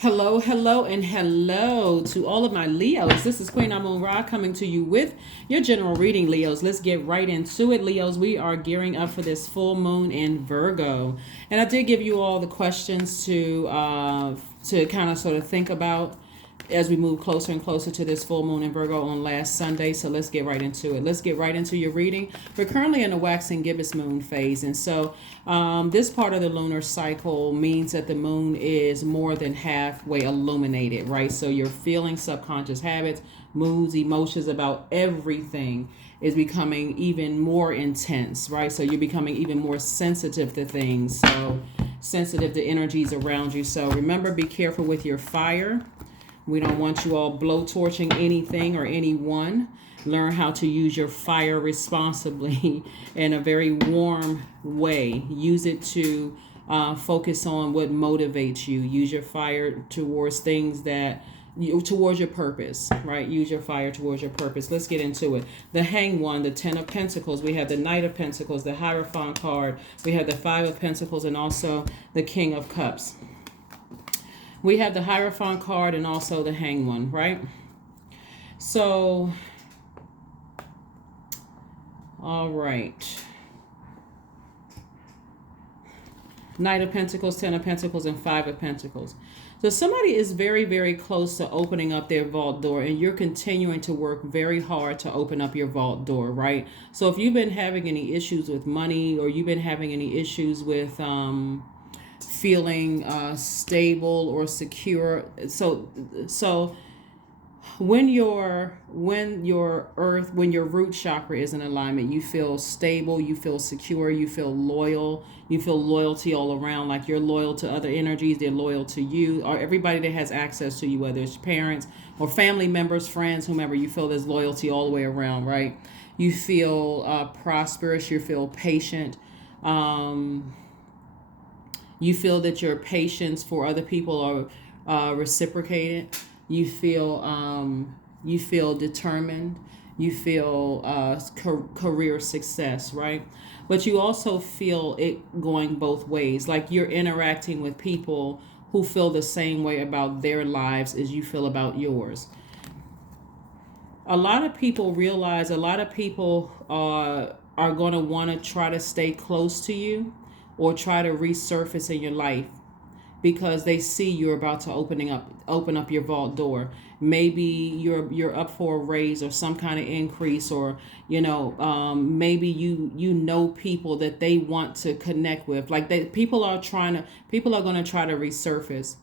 Hello, hello, and hello to all of my Leos. This is Queen Amun Ra coming to you with your general reading, Leos. Let's get right into it, Leos. We are gearing up for this full moon in Virgo, and I did give you all the questions to kind of sort of think about as we move closer and closer to this full moon in Virgo on last Sunday. So let's get right into it. Let's get right into your reading. We're currently in the waxing gibbous moon phase. And so this part of the lunar cycle means that the moon is more than halfway illuminated, right? So your feelings, subconscious habits, moods, emotions about everything is becoming even more intense, right? So you're becoming even more sensitive to things. So sensitive to energies around you. So remember, be careful with your fire. We don't want you all blowtorching anything or anyone. Learn how to use your fire responsibly in a very warm way. Use it to focus on what motivates you. Use your fire towards things towards your purpose, right? Use your fire towards your purpose. Let's get into it. The Hanged One, the Ten of Pentacles. We have the Knight of Pentacles, the Hierophant card. We have the Five of Pentacles and also the King of Cups. We have the Hierophant card and also the Hanged One, right? So, all right. Knight of Pentacles, Ten of Pentacles, and Five of Pentacles. So somebody is very, very close to opening up their vault door, and you're continuing to work very hard to open up your vault door, right? So if you've been having any issues with money, or you've been having any issues with feeling stable or secure, so when your root chakra is in alignment, you feel stable, you feel secure, you feel loyal, you feel loyalty all around. Like you're loyal to other energies, they're loyal to you, or everybody that has access to you, whether it's parents or family members, friends, whomever. You feel there's loyalty all the way around, right? You feel prosperous, you feel patient. You feel that your patience for other people are reciprocated. You feel determined. You feel career success, right? But you also feel it going both ways. Like you're interacting with people who feel the same way about their lives as you feel about yours. A lot of people realize, a lot of people are going to want to try to stay close to you or try to resurface in your life because they see you're about to open up your vault door. Maybe you're up for a raise or some kind of increase, or maybe you know people that they want to connect with. Like people are going to try to resurface.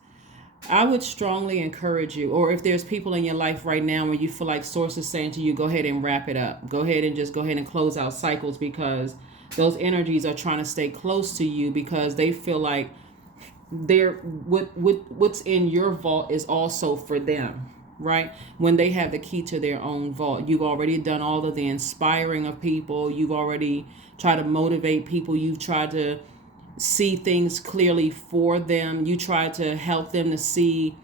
I would strongly encourage you, or if there's people in your life right now where you feel like sources saying to you, go ahead and wrap it up. Go ahead and close out cycles, because those energies are trying to stay close to you because they feel like what's in your vault is also for them, right? When they have the key to their own vault. You've already done all of the inspiring of people. You've already tried to motivate people. You've tried to see things clearly for them. You try to help them to see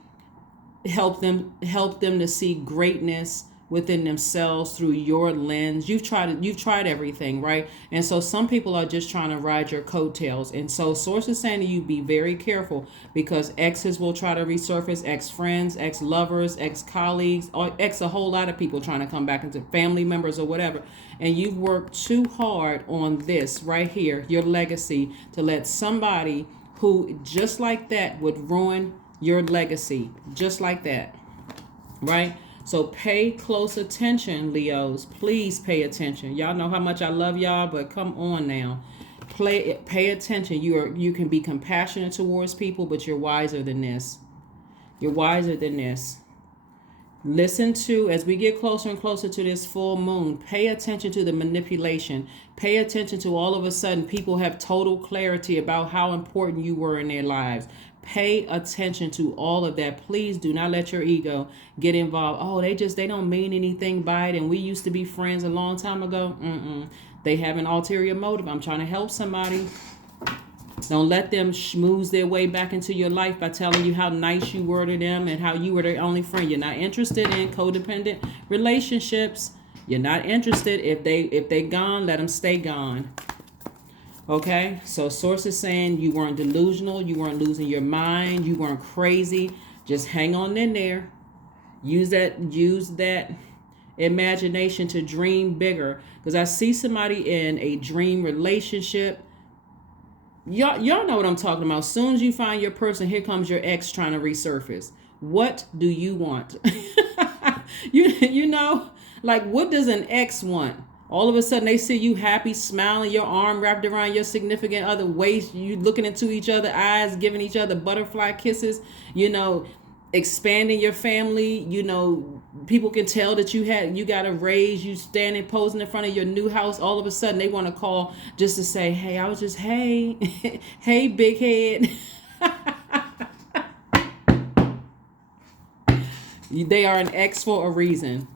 greatness within themselves through your lens. You've tried everything, right? And so some people are just trying to ride your coattails. And so sources saying to you, be very careful, because exes will try to resurface, ex-friends, ex-lovers, ex-colleagues, or a whole lot of people trying to come back into family members or whatever. And you've worked too hard on this right here, your legacy, to let somebody who just like that would ruin your legacy, just like that, right? So pay close attention, Leos. Please pay attention. Y'all know how much I love y'all, but come on now. Pay attention. You can be compassionate towards people, but you're wiser than this. You're wiser than this. Listen to, as we get closer and closer to this full moon, pay attention to the manipulation. Pay attention to all of a sudden people have total clarity about how important you were in their lives. Pay attention to all of that. Please do not let your ego get involved. Oh, they don't mean anything by it, and we used to be friends a long time ago. They have an ulterior motive. I'm trying to help somebody. Don't let them schmooze their way back into your life by telling you how nice you were to them and how you were their only friend. You're not interested in codependent relationships. You're not interested. If they gone, let them stay gone. Okay, so sources saying you weren't delusional, you weren't losing your mind, you weren't crazy. Just hang on in there. Use that imagination to dream bigger. Because I see somebody in a dream relationship. Y'all know what I'm talking about. As soon as you find your person, here comes your ex trying to resurface. What do you want? you know, like, what does an ex want? All of a sudden they see you happy, smiling, your arm wrapped around your significant other waist, you looking into each other's eyes, giving each other butterfly kisses, expanding your family. People can tell that you got a raise, you standing posing in front of your new house. All of a sudden they want to call just to say, hey, hey, big head. They are an ex for a reason.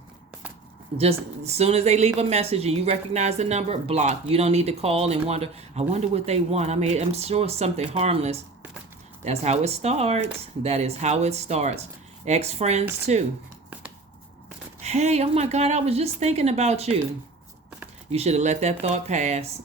Just as soon as they leave a message and you recognize the number, block. You don't need to call and I wonder what they want. I mean, I'm sure it's something harmless. That's how it starts. That is how it starts. Ex-friends too. Hey, oh my God, I was just thinking about you. You should have let that thought pass.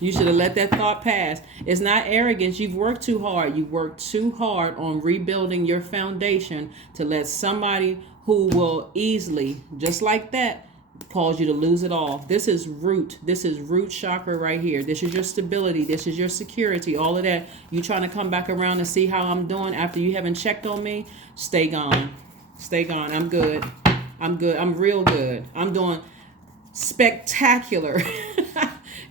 You should have let that thought pass. It's not arrogance. You've worked too hard. You've worked too hard on rebuilding your foundation to let somebody who will easily, just like that, cause you to lose it all. This is root. This is root chakra right here. This is your stability. This is your security. All of that. You trying to come back around and see how I'm doing after you haven't checked on me? Stay gone. Stay gone. I'm good. I'm good. I'm real good. I'm doing spectacular.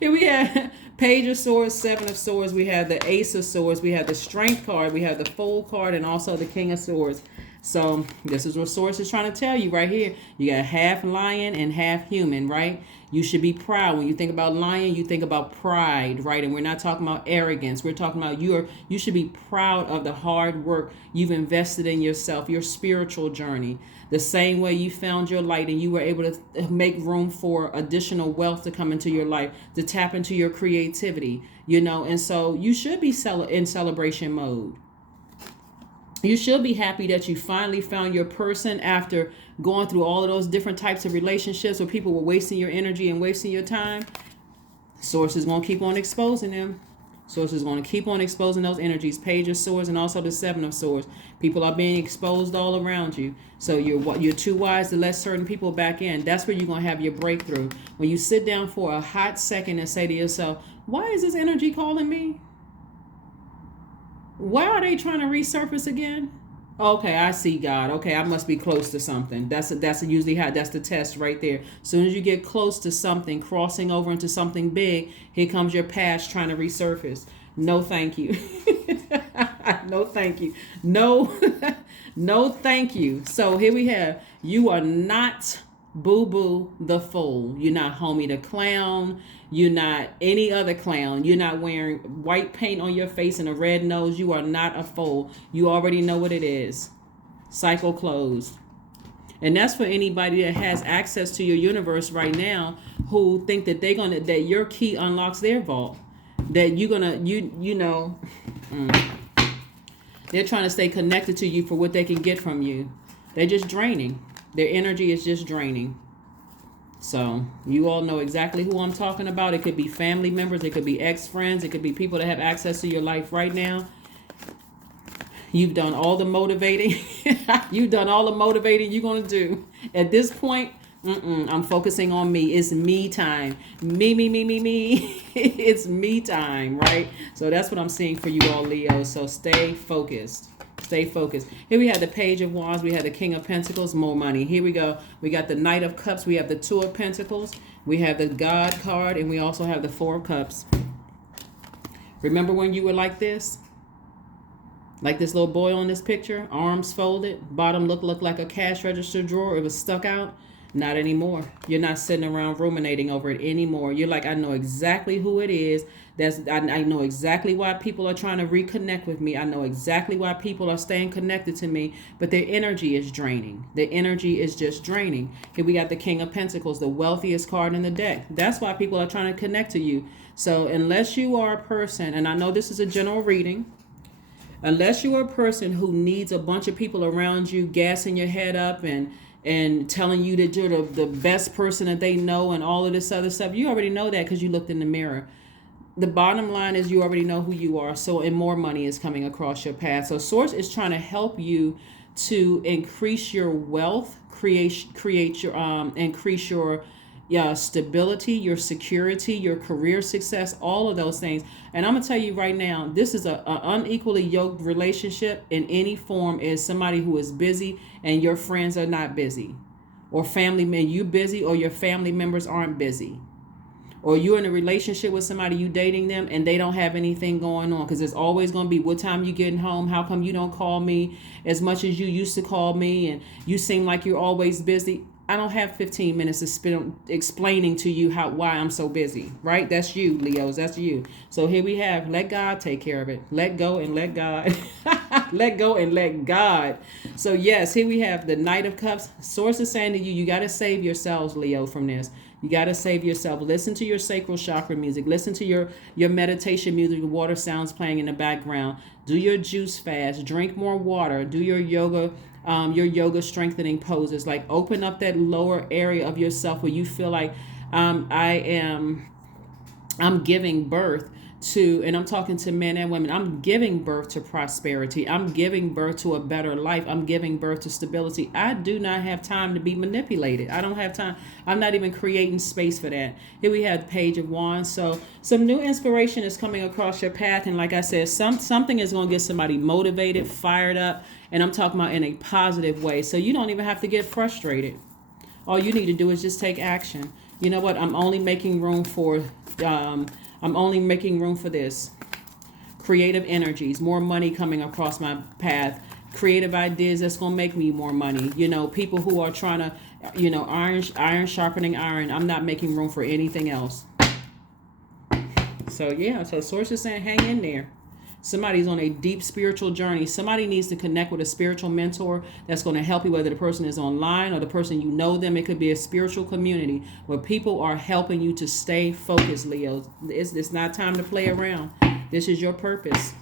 Here we have Page of Swords, Seven of Swords. We have the Ace of Swords. We have the Strength card. We have the Fool card, and also the King of Swords. So this is what Swords is trying to tell you right here. You got half lion and half human, right? You should be proud. When you think about lion, you think about pride, right? And we're not talking about arrogance. We're talking about you should be proud of the hard work you've invested in yourself, your spiritual journey. The same way you found your light and you were able to make room for additional wealth to come into your life, to tap into your creativity, and so you should be in celebration mode. You should be happy that you finally found your person after going through all of those different types of relationships where people were wasting your energy and wasting your time. Source is going to keep on exposing them. Source is going to keep on exposing those energies. Page of Swords and also the Seven of Swords. People are being exposed all around you. So you're too wise to let certain people back in. That's where you're going to have your breakthrough. When you sit down for a hot second and say to yourself, why is this energy calling me? Why are they trying to resurface again? Okay, I see God. Okay, I must be close to something. That's usually that's the test right there. As soon as you get close to something, crossing over into something big, here comes your past trying to resurface. No, thank you. No, thank you. No, no, thank you. So here we have, you are not Boo Boo the Fool. You're not Homie the Clown. You're not any other clown. You're not wearing white paint on your face and a red nose. You are not a fool. You already know what it is. Cycle closed. And that's for anybody that has access to your universe right now who think that that your key unlocks their vault. That you're gonna they're trying to stay connected to you for what they can get from you. They're just draining. Their energy is just draining. So you all know exactly who I'm talking about. It could be family members. It could be ex-friends. It could be people that have access to your life right now. You've done all the motivating. You've done all the motivating you're going to do. At this point, I'm focusing on me. It's me time. Me. It's me time, right? So that's what I'm seeing for you all, Leo. So stay focused. Stay focused. Here we have the Page of Wands. We have the King of Pentacles. More money. Here we go. We got the Knight of Cups. We have the Two of Pentacles. We have the God card. And we also have the Four of Cups. Remember when you were like this? Like this little boy on this picture? Arms folded. Bottom looked like a cash register drawer. It was stuck out. Not anymore. You're not sitting around ruminating over it anymore. You're like, I know exactly who it is. I know exactly why people are trying to reconnect with me. I know exactly why people are staying connected to me, but their energy is draining. Their energy is just draining. Here we got the King of Pentacles, the wealthiest card in the deck. That's why people are trying to connect to you. So unless you are a person, and I know this is a general reading, unless you are a person who needs a bunch of people around you gassing your head up and telling you that you're the best person that they know and all of this other stuff, you already know that because you looked in the mirror. The bottom line is you already know who you are. So, and more money is coming across your path. So source is trying to help you to increase your wealth, create your increase your stability, your security, your career success, all of those things. And I'm gonna tell you right now, this is a unequally yoked relationship in any form. Is somebody who is busy and your friends are not busy, or family men you busy or your family members aren't busy, or you're in a relationship with somebody, you dating them and they don't have anything going on, because it's always going to be, what time you getting home, how come you don't call me as much as you used to call me, and you seem like you're always busy. I don't have 15 minutes to spend explaining to you why I'm so busy, right? That's you, Leos. That's you. So here we have, let God take care of it. Let go and let God. Let go and let God. So yes, here we have the Knight of Cups. Source is saying to you, you got to save yourselves, Leo, from this. You got to save yourself. Listen to your sacral chakra music. Listen to your meditation music, the water sounds playing in the background. Do your juice fast. Drink more water. Do your yoga strengthening poses. Like, open up that lower area of yourself where you feel like I'm giving birth to, and I'm talking to men and women, I'm giving birth to prosperity. I'm giving birth to a better life. I'm giving birth to stability. I do not have time to be manipulated. I don't have time. I'm not even creating space for that. Here we have the Page of Wands. So some new inspiration is coming across your path. And like I said, something is going to get somebody motivated, fired up. And I'm talking about in a positive way. So you don't even have to get frustrated. All you need to do is just take action. You know what? I'm only making room for this. Creative energies, more money coming across my path. Creative ideas that's going to make me more money. You know, people who are trying to, iron sharpening iron. I'm not making room for anything else. So yeah, so Source is saying, hang in there. Somebody's on a deep spiritual journey. Somebody needs to connect with a spiritual mentor that's going to help you, whether the person is online or the person you know them. It could be a spiritual community where people are helping you to stay focused, Leo. It's not time to play around. This is your purpose.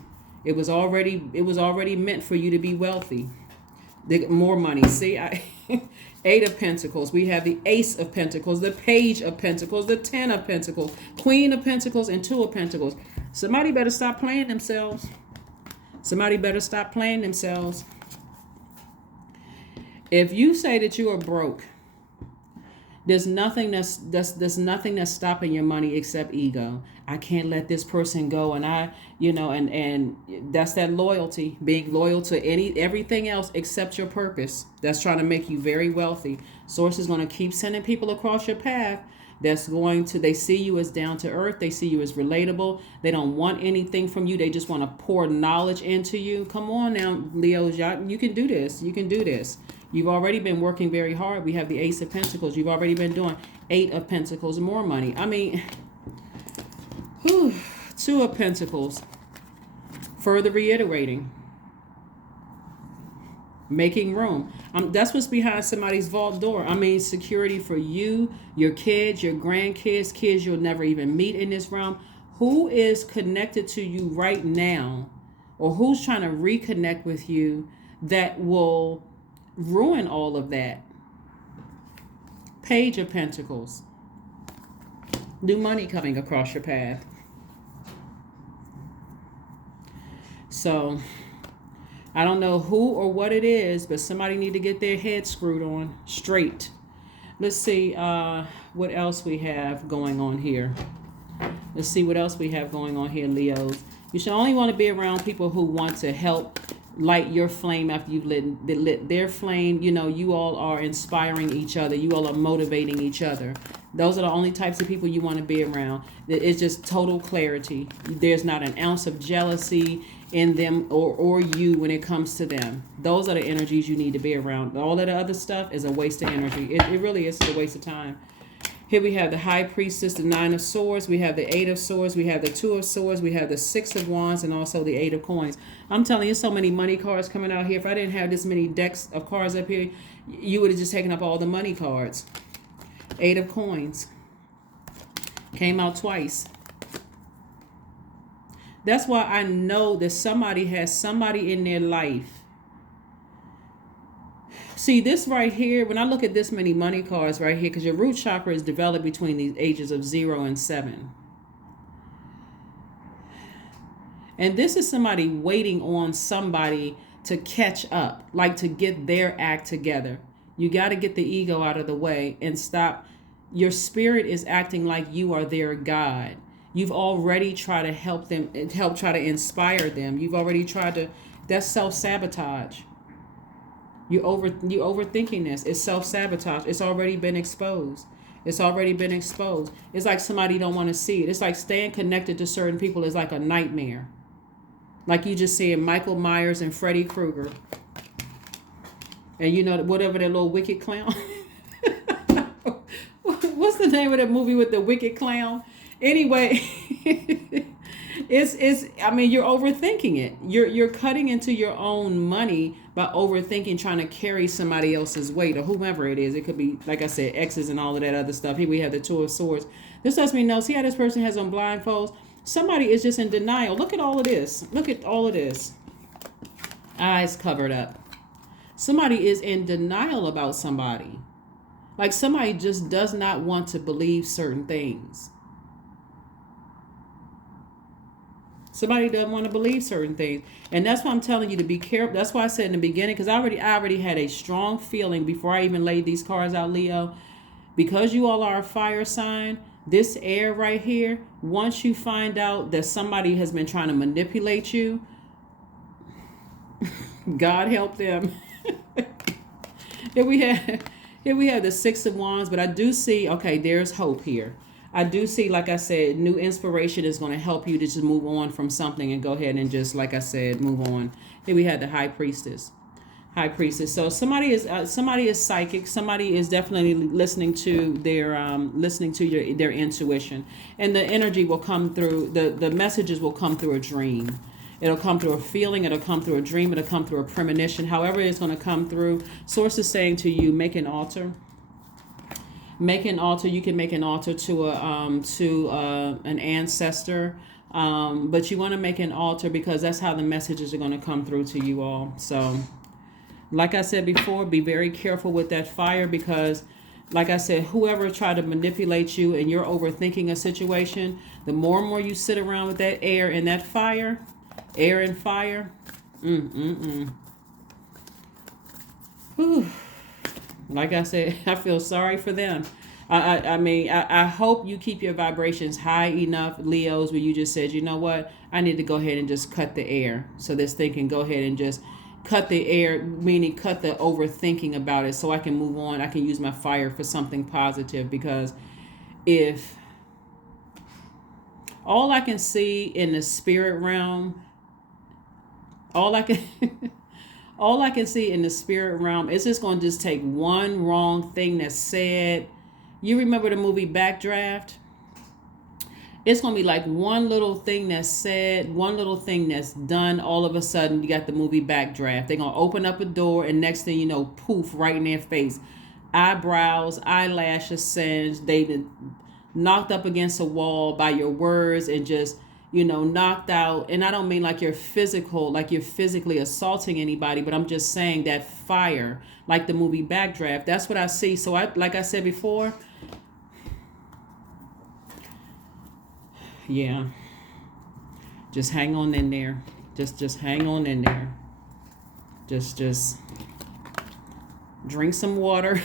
It was already meant for you to be wealthy. More money. See, Eight of Pentacles. We have the Ace of Pentacles, the Page of Pentacles, the Ten of Pentacles, Queen of Pentacles, and Two of Pentacles. Somebody better stop playing themselves. Somebody better stop playing themselves. If you say that you are broke, there's nothing that's stopping your money except ego. I can't let this person go, and and that's that loyalty, being loyal to everything else except your purpose. That's trying to make you very wealthy. Source is going to keep sending people across your path. They see you as down to earth. They see you as relatable. They don't want anything from you. They just want to pour knowledge into you. Come on now, Leos, you can do this. You can do this. You've already been working very hard. We have the Ace of Pentacles. You've already been doing Eight of Pentacles, more money. I mean, Two of Pentacles. Further reiterating. Making room. That's what's behind somebody's vault door. I mean, security for you, your kids, your grandkids, kids you'll never even meet in this realm. Who is connected to you right now, or who's trying to reconnect with you that will ruin all of that? Page of Pentacles. New money coming across your path. So I don't know who or what it is, but somebody need to get their head screwed on straight. Let's see what else we have going on here. Let's see what else we have going on here, Leos. You should only want to be around people who want to help light your flame after you've lit their flame. You know, you all are inspiring each other. You all are motivating each other. Those are the only types of people you want to be around. It's just total clarity. There's not an ounce of jealousy in them or you when it comes to them. Those are the energies you need to be around. All of the other stuff is a waste of energy. It really is a waste of time. Here we have the High Priestess, the Nine of Swords. We have the Eight of Swords. We have the Two of Swords. We have the Six of Wands, and also the Eight of Coins. I'm telling you, so many money cards coming out here. If I didn't have this many decks of cards up here, you would have just taken up all the money cards. Eight of Coins. Came out twice. That's why I know that somebody has somebody in their life. See, this right here, when I look at this many money cards right here, because your root chakra is developed between the ages of 0 and 7. And this is somebody waiting on somebody to catch up, like to get their act together. You got to get the ego out of the way and stop. Your spirit is acting like you are their guide. You've already tried to help them, try to inspire them. You've already tried to, that's self-sabotage. You overthinking this. It's self-sabotage. It's already been exposed. It's already been exposed. It's like somebody don't want to see it. It's like staying connected to certain people is like a nightmare. Like you just seeing Michael Myers and Freddy Krueger. And you know, whatever that little wicked clown. What's the name of that movie with the wicked clown? Anyway, it's I mean, you're overthinking it. You're cutting into your own money by overthinking, trying to carry somebody else's weight or whomever it is. It could be, like I said, exes and all of that other stuff. Here we have the Two of Swords. This lets me know, see how this person has on blindfolds? Somebody is just in denial. Look at all of this. Look at all of this. Eyes covered up. Somebody is in denial about somebody. Like somebody just does not want to believe certain things. Somebody doesn't want to believe certain things. And that's why I'm telling you to be careful. That's why I said in the beginning, because I already had a strong feeling before I even laid these cards out, Leo. Because you all are a fire sign, this air right here, once you find out that somebody has been trying to manipulate you, God help them. Here we have the Six of Wands, but I do see, okay, there's hope here. I do see, like I said, new inspiration is going to help you to just move on from something and go ahead and just, like I said, move on. Here we have the High Priestess. High Priestess. So somebody is psychic. Somebody is definitely listening to their their intuition, and the energy will come through. The messages will come through a dream. It'll come through a feeling. It'll come through a dream. It'll come through a premonition. However it's going to come through. Source is saying to you, make an altar. Make an altar. You can make an altar to an ancestor, but you want to make an altar because that's how the messages are going to come through to you all. So, like I said before, be very careful with that fire because, like I said, whoever tried to manipulate you and you're overthinking a situation, the more and more you sit around with that air and that fire, air and fire, Whew. Like I said, I feel sorry for them. I hope you keep your vibrations high enough, Leos, where you just said, you know what, I need to go ahead and just cut the air. So this thing can go ahead and just cut the air, meaning cut the overthinking about it so I can move on. I can use my fire for something positive because if all I can see in the spirit realm, all I can see in the spirit realm is just going to just take one wrong thing that's said. You remember the movie Backdraft? It's going to be like one little thing that's said, one little thing that's done. All of a sudden, you got the movie Backdraft. They're going to open up a door, and next thing you know, poof, right in their face. Eyebrows, eyelashes singed. They been knocked up against a wall by your words and just, knocked out. And I don't mean like you're physically assaulting anybody, but I'm just saying that fire, like the movie Backdraft. That's what I see. So like I said before, yeah, just hang on in there. Just hang on in there. Just drink some water.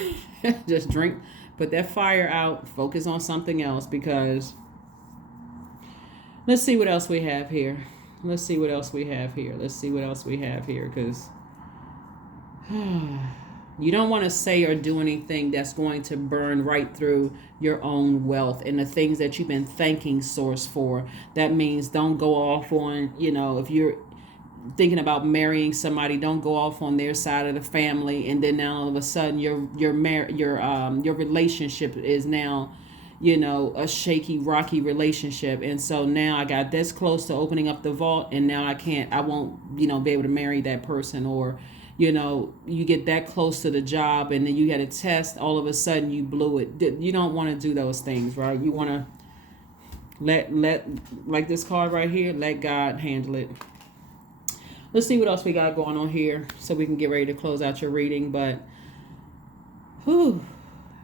Just drink, put that fire out, focus on something else because let's see what else we have here. Let's see what else we have here because you don't want to say or do anything that's going to burn right through your own wealth and the things that you've been thanking Source for. That means don't go off on, if you're thinking about marrying somebody, don't go off on their side of the family, and then now all of a sudden your relationship is now, a shaky, rocky relationship, and so now I got this close to opening up the vault, and now I won't, be able to marry that person, or you get that close to the job, and then you get a test, all of a sudden you blew it. You don't want to do those things, right? You want to let like this card right here, let God handle it. Let's see what else we got going on here so we can get ready to close out your reading. But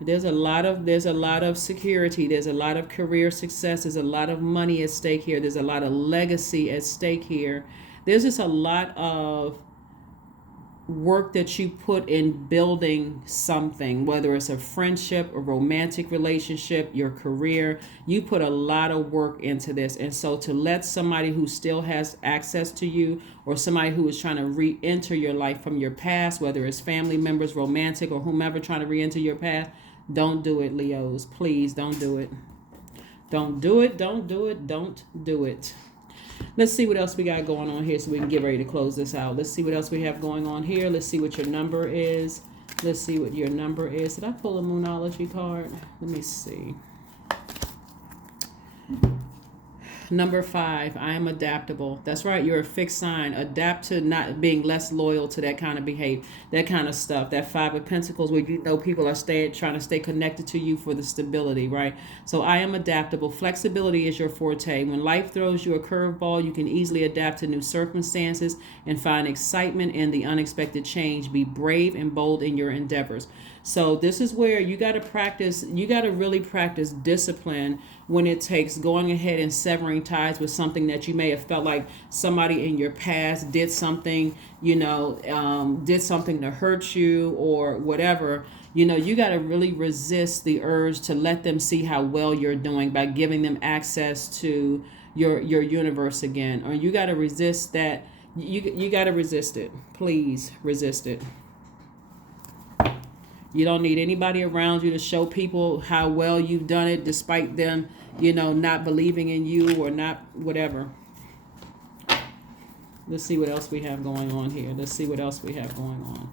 There's a lot of security, there's a lot of career success, there's a lot of money at stake here, there's a lot of legacy at stake here. There's just a lot of work that you put in building something, whether it's a friendship, a romantic relationship, your career. You put a lot of work into this. And so to let somebody who still has access to you, or somebody who is trying to re-enter your life from your past, whether it's family members, romantic, or whomever trying to re-enter your past, don't do it, Leos. Please don't do it. Don't do it. Don't do it. Don't do it. Let's see what else we got going on here so we can get ready to close this out. Let's see what else we have going on here. Let's see what your number is. Let's see what your number is. Did I pull a Moonology card? Let me see. Number 5, I am adaptable. That's right, you're a fixed sign. Adapt to not being less loyal to that kind of behavior, that kind of stuff. That 5 of Pentacles, where you know people are trying to stay connected to you for the stability, right? So I am adaptable. Flexibility is your forte. When life throws you a curveball, you can easily adapt to new circumstances and find excitement in the unexpected change. Be brave and bold in your endeavors. So this is where you got to practice, you got to really practice discipline when it takes going ahead and severing ties with something that you may have felt like somebody in your past did something, did something to hurt you or whatever. You got to really resist the urge to let them see how well you're doing by giving them access to your universe again. Or you got to resist that. You got to resist it. Please resist it. You don't need anybody around you to show people how well you've done it, despite them, not believing in you or not whatever. Let's see what else we have going on here. Let's see what else we have going on.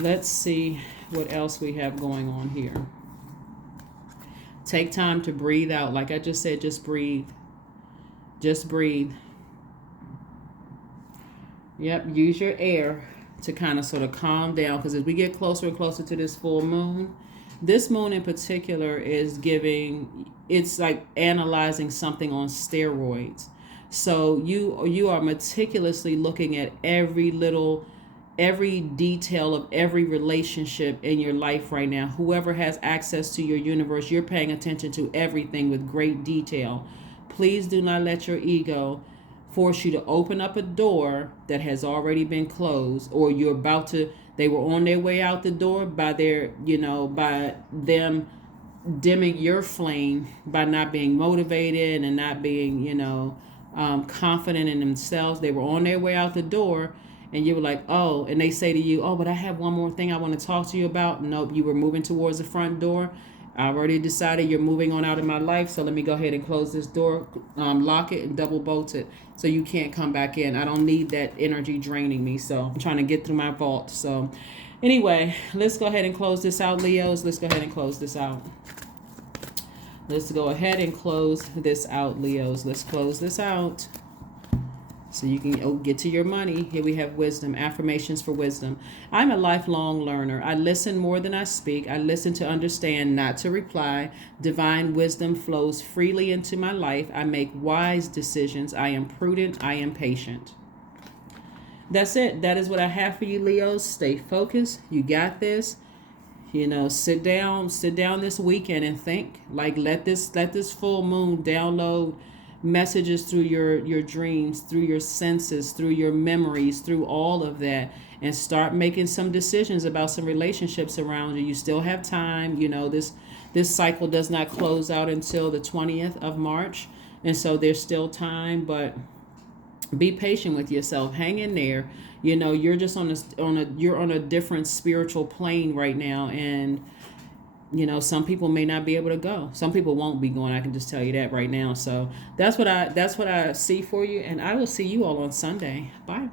Let's see what else we have going on here. Take time to breathe out. Like I just said, just breathe. Just breathe. Yep, use your air to kind of sort of calm down, because as we get closer and closer to this full moon, this moon in particular is it's like analyzing something on steroids. So you are meticulously looking at every detail of every relationship in your life right now. Whoever has access to your universe, you're paying attention to everything with great detail. Please do not let your ego force you to open up a door that has already been closed, or they were on their way out the door by by them dimming your flame by not being motivated and not being, confident in themselves. They were on their way out the door and you were like, oh, and they say to you, oh, but I have one more thing I want to talk to you about. Nope, you were moving towards the front door. I've already decided you're moving on out of my life, so let me go ahead and close this door, lock it, and double bolt it so you can't come back in. I don't need that energy draining me, so I'm trying to get through my vault. So anyway, let's go ahead and close this out, Leos. Let's go ahead and close this out. Let's go ahead and close this out, Leos. Let's close this out so you can get to your money. Here we have wisdom, affirmations for wisdom. I'm a lifelong learner. I listen more than I speak. I listen to understand, not to reply. Divine wisdom flows freely into my life. I make wise decisions. I am prudent. I am patient. That's it. That is what I have for you, Leos. Stay focused. You got this. Sit down this weekend and think. Like, let this full moon download messages through your dreams, through your senses, through your memories, through all of that, and start making some decisions about some relationships around you. You still have time. This cycle does not close out until the 20th of March, and so there's still time, but be patient with yourself. Hang in there. You're just you're on a different spiritual plane right now, and some people may not be able to go. Some people won't be going. I can just tell you that right now. So that's what I see for you, and I will see you all on Sunday. Bye.